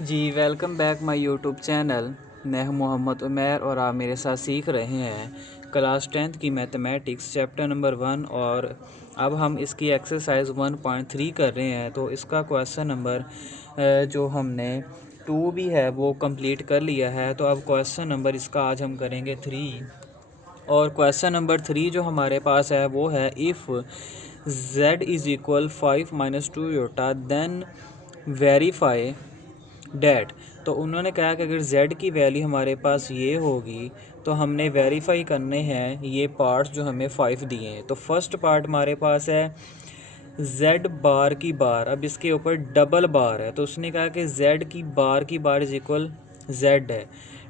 Ji welcome back my YouTube channel. मैं हूं मोहम्मद उमैर और आप मेरे साथ सीख रहे हैं क्लास 10th की मैथमेटिक्स चैप्टर नंबर 1 और अब हम इसकी एक्सरसाइज 1.3 कर रहे हैं। तो इसका क्वेश्चन नंबर जो हमने 2 भी है वो कंप्लीट कर लिया है। तो अब क्वेश्चन नंबर इसका आज हम करेंगे 3 और क्वेश्चन नंबर 3 जो हमारे पास है वो है if z is equal 5 - 2 iota then verify that. तो उन्होंने कहा कि अगर z की वैल्यू हमारे पास ये होगी तो हमने वेरीफाई करने हैं ये पार्ट्स जो हमें 5 दिए हैं। तो फर्स्ट पार्ट हमारे पास है z बार की बार, अब इसके ऊपर डबल बार है तो उसने कहा कि z की बार इज इक्वल z है।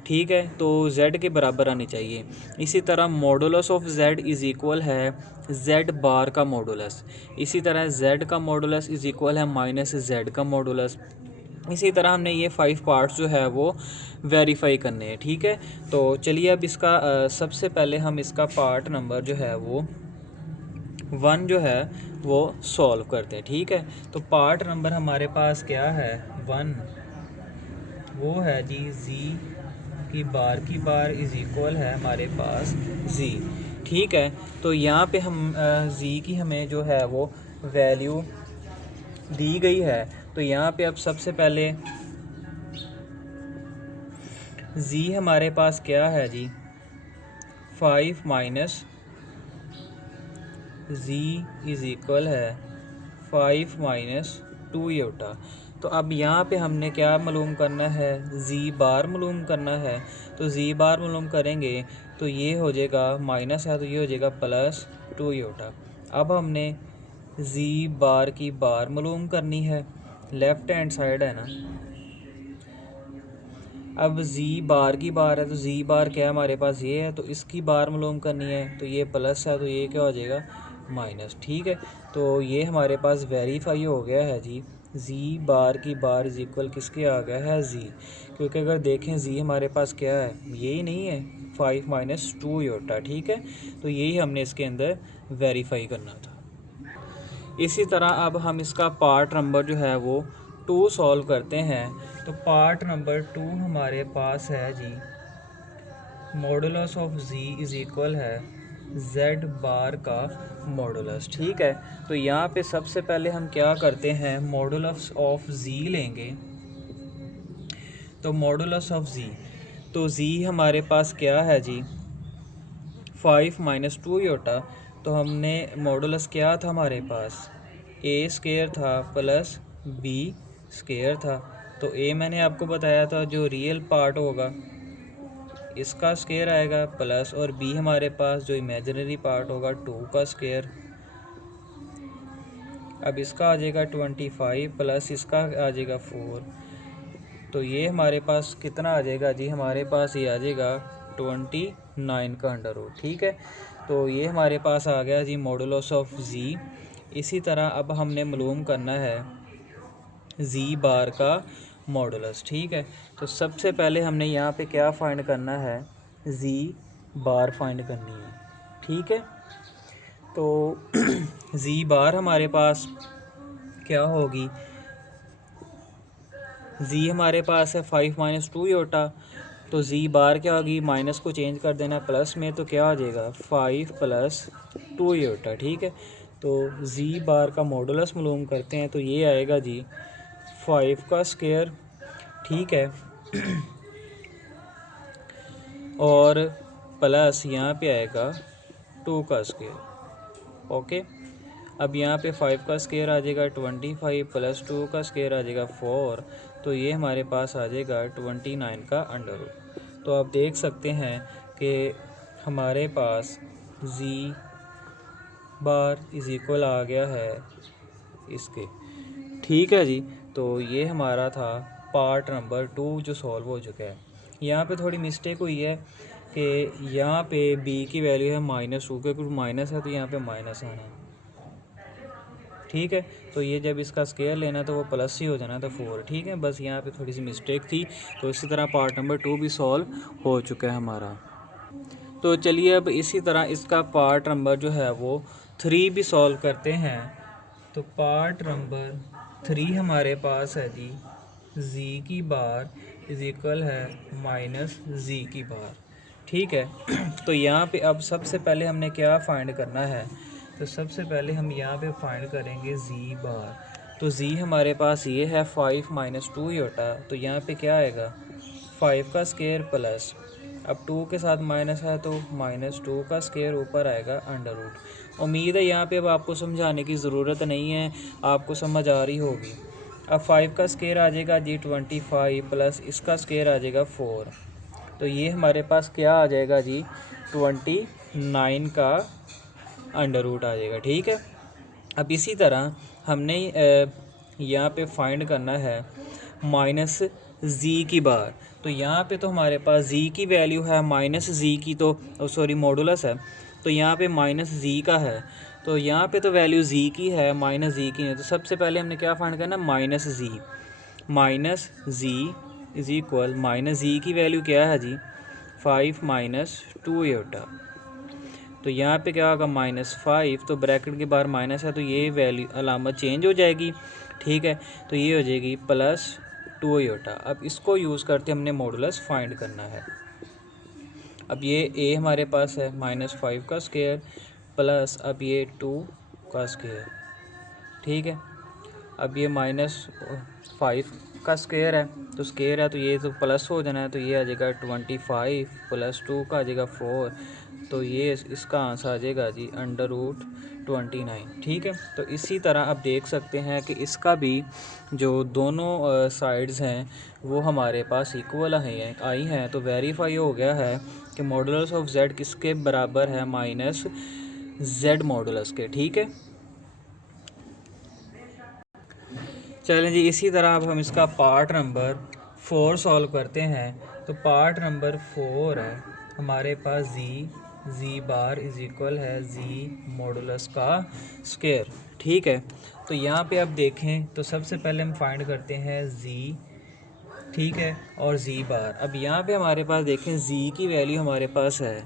ठीक है, तो z के बराबर आनी चाहिए। इसी तरह modulus of z is equal है z बार का मॉडुलस। इसी तरह z का मॉडुलस इज़ इक्वल है माइनस z का मॉडुलस। इसी तरह हमने ये 5 पार्ट्स जो है वो वेरीफाई करने हैं। ठीक है, तो चलिए अब इसका सबसे पहले हम इसका पार्ट नंबर जो है वो 1 जो है वो सॉल्व करते हैं। ठीक है, तो पार्ट नंबर हमारे पास क्या है 1, वो है जी की बार इज़ इक्वल है हमारे पास z। ठीक है, तो यहाँ पे हम z की हमें जो है वो वैल्यू दी गई है। तो यहाँ पे अब सबसे पहले z हमारे पास क्या है जी 5 माइनस z इज़ इक्वल है 5 - 2 योटा। तो अब यहाँ पे हमने क्या मालूम करना है z बार मालूम करना है। तो z बार मालूम करेंगे तो ये हो जाएगा माइनस है तो ये हो जाएगा प्लस 2 योटा। अब हमने z बार की बार मालूम करनी है, लेफ़्ट हैंड साइड है ना। अब z बार की बार है तो z बार क्या है हमारे पास ये है तो इसकी बार मालूम करनी है तो ये प्लस है तो ये क्या हो जाएगा माइनस। ठीक है, तो ये हमारे पास वेरीफाई हो गया है जी z बार की बार इज इक्वल किसके आ गया है z। क्योंकि अगर देखें z हमारे पास क्या है यही नहीं है 5 - 2 योटा। ठीक है, तो यही हमने इसके अंदर वेरीफाई करना था। इसी तरह अब हम इसका पार्ट नंबर जो है वो 2 सॉल्व करते हैं। तो पार्ट नंबर 2 हमारे पास है जी modulus of z is equal है z बार का मॉडुलस। ठीक है, तो यहाँ पे सबसे पहले हम क्या करते हैं मॉडुलस ऑफ z लेंगे। तो मॉडुलस ऑफ z, तो z हमारे पास क्या है जी 5 - 2 योटा। तो हमने मॉडुलस क्या था हमारे पास a स्क्वायर था प्लस b स्क्वायर था। तो a मैंने आपको बताया था जो रियल पार्ट होगा इसका स्क्वायर आएगा प्लस और b हमारे पास जो इमेजिनरी पार्ट होगा 2 का स्क्वायर। अब इसका आ जाएगा 25 प्लस इसका आ जाएगा 4। तो ये हमारे पास कितना आ जाएगा जी हमारे पास ये आ जाएगा 29 का अंडर रूट। ठीक है, तो ये हमारे पास आ गया जी मॉडुलस ऑफ z। इसी तरह अब हमने मालूम करना है z बार का मॉडुलस। ठीक है, तो सबसे पहले हमने यहाँ पे क्या फाइंड करना है z बार फाइंड करनी है। ठीक है, तो z बार हमारे पास क्या होगी z हमारे पास है 5 - 2 योटा। तो z बार क्या होगी माइनस को चेंज कर देना प्लस में तो क्या हो जाएगा 5 + 2 योटा। ठीक है, तो z बार का मॉडुलस मालूम करते हैं तो ये आएगा जी 5 का स्क्वायर। ठीक है, और प्लस यहाँ पे आएगा 2 का स्क्वायर। ओके, अब यहाँ पे 5 का स्क्वायर आ जाएगा 25 प्लस 2 का स्क्वायर आ जाएगा 4। तो ये हमारे पास आ जाएगा 29 का अंडर रूट। तो आप देख सकते हैं कि हमारे पास z बार इज़ इक्वल आ गया है इसके। ठीक है जी, तो ये हमारा था पार्ट नंबर 2 जो सॉल्व हो चुका है। यहाँ पे थोड़ी मिस्टेक हुई है कि यहाँ पे b की वैल्यू है -2 क्योंकि माइनस है तो यहाँ पे माइनस आना है। ठीक है, तो ये जब इसका स्केयर लेना तो वो प्लस ही हो जाना था 4। ठीक है, बस यहाँ पे थोड़ी सी मिस्टेक थी। तो इसी तरह पार्ट नंबर 2 भी सॉल्व हो चुका है हमारा। तो चलिए अब इसी तरह इसका पार्ट नंबर जो है वो 3 भी सॉल्व करते हैं। तो पार्ट नंबर 3 हमारे पास है जी जी की बार इज इक्वल है माइनस जी की बार। ठीक है। तो यहाँ पे अब सबसे पहले हमने क्या फाइंड करना है, तो सबसे पहले हम यहाँ पे फाइंड करेंगे जी बार। तो जी हमारे पास ये है 5 माइनस 2 योटा, तो यहाँ पे क्या आएगा 5 का स्केयर प्लस, अब 2 के साथ माइनस है तो -2 का स्केयर ऊपर आएगा अंडर रूट। उम्मीद है यहाँ पे अब आपको समझाने की ज़रूरत नहीं है, आपको समझ आ रही होगी। अब 5 का स्केयर आ जाएगा जी 25 प्लस इसका स्केयर आ जाएगा 4, तो ये हमारे पास क्या आ जाएगा जी 29 का अंडर रूट आ जाएगा। ठीक है। अब इसी तरह हमने यहाँ पे फाइंड करना है माइनस जी की बार। तो यहाँ पे तो हमारे पास जी की वैल्यू है माइनस जी की, तो सॉरी मॉडुलस है, तो यहाँ पे माइनस जी का है, तो यहाँ पे तो वैल्यू जी की है माइनस जी की नहीं। तो सबसे पहले हमने क्या फाइंड करना, minus g is equal minus g की वैल्यू क्या है जी 5 माइनस 2 योटा। तो यहाँ पे क्या होगा -5, तो ब्रैकेट के बाहर माइनस है तो ये वैल्यू अलामत चेंज हो जाएगी। ठीक है। तो ये हो जाएगी +2 योटा। अब इसको यूज़ करके हमने मॉडुलस फाइंड करना है। अब ये a हमारे पास है -5 का स्क्वायर प्लस अब ये 2 का स्क्वायर। ठीक है। अब ये -5 का स्क्वायर है, तो स्क्वायर है तो ये तो प्लस हो जाना है, तो ये आ जाएगा 25 प्लस 2 का आ जाएगा 4, तो ये इसका आंसर आ जाएगा जी √29। ठीक है। तो इसी तरह आप देख सकते हैं कि इसका भी जो दोनों साइड्स हैं वो हमारे पास इक्वल आई हैं, तो वेरीफाई हो गया है कि मॉडुलस ऑफ z किसके बराबर है -z मॉडुलस के। ठीक है। चलें जी, इसी तरह अब हम इसका पार्ट नंबर 4 सॉल्व करते हैं। तो पार्ट नंबर 4 है हमारे पास जी बार इज इक्वल है जी मॉडुलस का स्क्वायर। ठीक है। तो यहाँ पे अब देखें तो सबसे पहले हम फाइंड करते हैं जी, ठीक है, और जी बार। अब यहाँ पे हमारे पास देखें जी की वैल्यू हमारे पास है।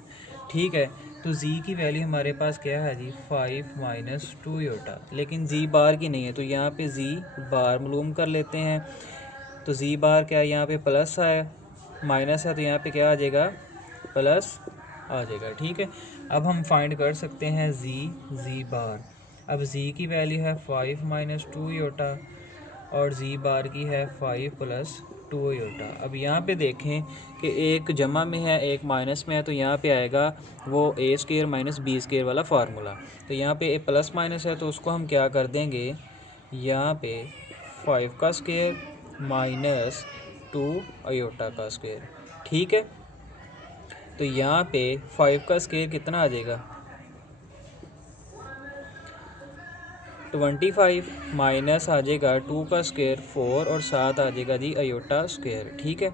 ठीक है। तो जी की वैल्यू हमारे पास क्या है जी 5 माइनस 2 योटा, लेकिन जी बार की नहीं है, तो यहाँ पे जी बार मालूम कर लेते हैं। तो जी बार क्या है, यहाँ पे प्लस है, माइनस है, तो यहाँ पे क्या आ जाएगा प्लस आ जाएगा। ठीक है। अब हम फाइंड कर सकते हैं जी बार। अब जी की वैल्यू है 5 माइनस 2 योटा और जी बार की है 5 प्लस 2 योटा। अब यहाँ पे देखें कि एक जमा में है एक माइनस में है, तो यहाँ पे आएगा वो ए स्क्वायर माइनस बी स्क्वायर वाला फार्मूला। तो यहाँ पे ए प्लस माइनस है तो उसको हम क्या कर देंगे, यहाँ पे 5 का स्क्वायर माइनस 2 अयोटा का स्क्वायर। ठीक है। तो यहाँ पे 5 का स्क्वायर कितना आ जाएगा 25 माइनस आ जाएगा 2 का स्क्वायर 4 और साथ आ जाएगा जी अयोटा स्क्वायर। ठीक है।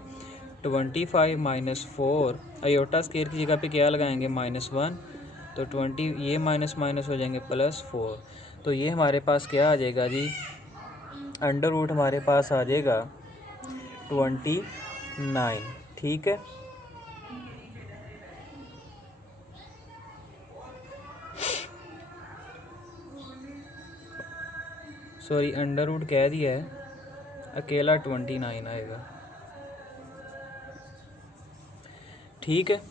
25 माइनस 4 अयोटा स्क्वायर की जगह पे क्या लगाएंगे -1, तो 20 ये माइनस माइनस हो जाएंगे +4, तो ये हमारे पास क्या आ जाएगा जी अंडर रूट हमारे पास आ जाएगा 29। ठीक है। सॉरी अंडर रूट कह दिया है, अकेला 29 आएगा। ठीक है।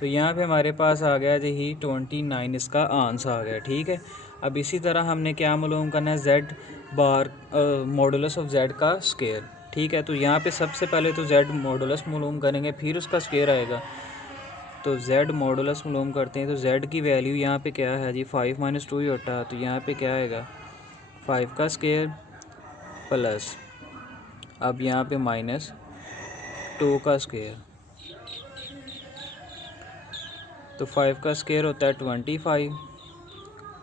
तो यहाँ पे हमारे पास आ गया जी 29 इसका आंसर आ गया। ठीक है। अब इसी तरह हमने क्या मालूम करना है, Z bar modulus of Z का स्क्वायर। ठीक है। तो यहाँ पे सबसे पहले तो जेड मॉडुलस मालूम करेंगे फिर उसका स्क्वायर आएगा। तो जेड मॉडुलस मालूम करते हैं, तो जेड की वैल्यू यहाँ पे क्या है जी 5 माइनस 2 योटा, तो यहाँ पे क्या आएगा 5 का स्क्वायर प्लस अब यहाँ पे -2 का स्क्वायर, तो 5 का स्क्वायर होता है 25।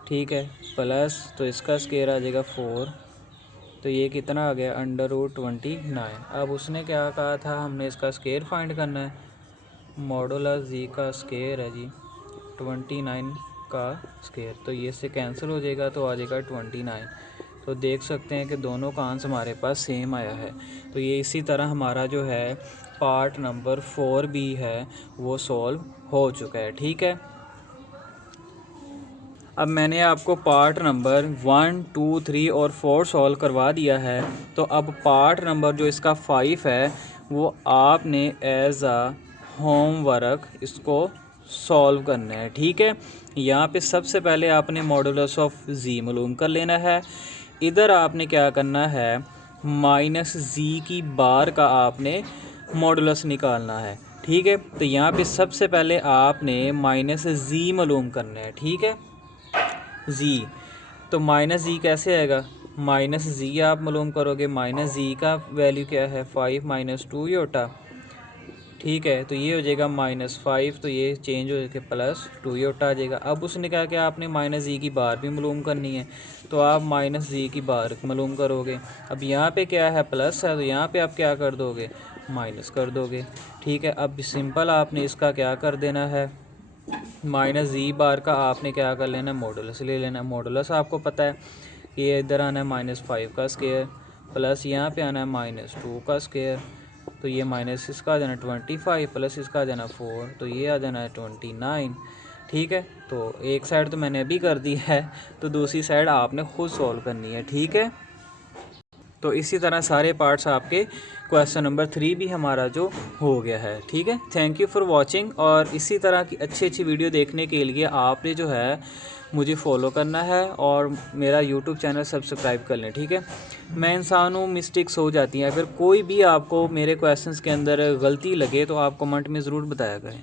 ठीक है। प्लस तो इसका स्क्वायर आ जाएगा 4, तो ये कितना आ गया √29। अब उसने क्या कहा था, हमने इसका स्क्वायर फाइंड करना है। मॉडुलस जी का स्क्वायर है जी 29 का स्क्वायर, तो ये से कैंसिल हो जाएगा तो आ जाएगा 29। तो देख सकते हैं कि दोनों का आंसर हमारे पास सेम आया है। तो ये इसी तरह हमारा जो है पार्ट नंबर 4 भी है वो सॉल्व हो चुका है। ठीक है। अब मैंने आपको पार्ट नंबर 1, 2, 3 और 4 सॉल्व करवा दिया है। तो अब पार्ट नंबर जो इसका 5 है वो आपने एज आ होमवर्क इसको सॉल्व करना है। ठीक है, यहाँ पे सबसे पहले आपने मॉडुलस ऑफ जी मालूम कर लेना है। इधर आपने क्या करना है, माइनस जी की बार का आपने मॉडुलस निकालना है। ठीक है, तो यहाँ पे सबसे पहले आपने माइनस जी मालूम करना है। ठीक है, जी, तो माइनस जी कैसे आएगा, माइनस जी आप मालूम करोगे, माइनस जी का वैल्यू क्या है 5 माइनस 2 योटा। ठीक है, तो ये हो जाएगा -5, तो ये चेंज हो जाके +2 योटा आ जाएगा। अब उसने कहा कि आपने माइनस जी की बार भी मालूम करनी है, तो आप माइनस जी की बार मालूम करोगे। अब यहाँ पे क्या है, प्लस है, तो यहाँ पे आप क्या कर दोगे, माइनस कर दोगे। ठीक है, अब सिंपल आपने इसका क्या कर देना है, माइनस जी बार का आपने क्या कर लेना है, मॉडुलस ले लेना है। मॉडुलस आपको पता है कि ये इधर आना है -5 का स्क्वायर, प्लस यहाँ पे आना है -2 का स्क्वायर, तो ये माइनस इसका आ जाना 25 प्लस इसका आ जाना 4, तो ये आ जाना है 29। ठीक है, तो एक साइड तो मैंने अभी कर दी है, तो दूसरी साइड आपने खुद सॉल्व करनी है। ठीक है, तो इसी तरह सारे पार्ट्स आपके क्वेश्चन नंबर 3 भी हमारा जो हो गया है। ठीक है, थैंक यू फॉर वाचिंग। और इसी तरह की अच्छी अच्छी वीडियो देखने के लिए आपने जो है मुझे फॉलो करना है और मेरा यूट्यूब चैनल सब्सक्राइब कर लें। ठीक है, मैं इंसान हूँ, मिस्टेक्स हो जाती हैं। अगर कोई भी आपको मेरे क्वेश्चंस के अंदर गलती लगे तो आप कमेंट में ज़रूर बताया करें।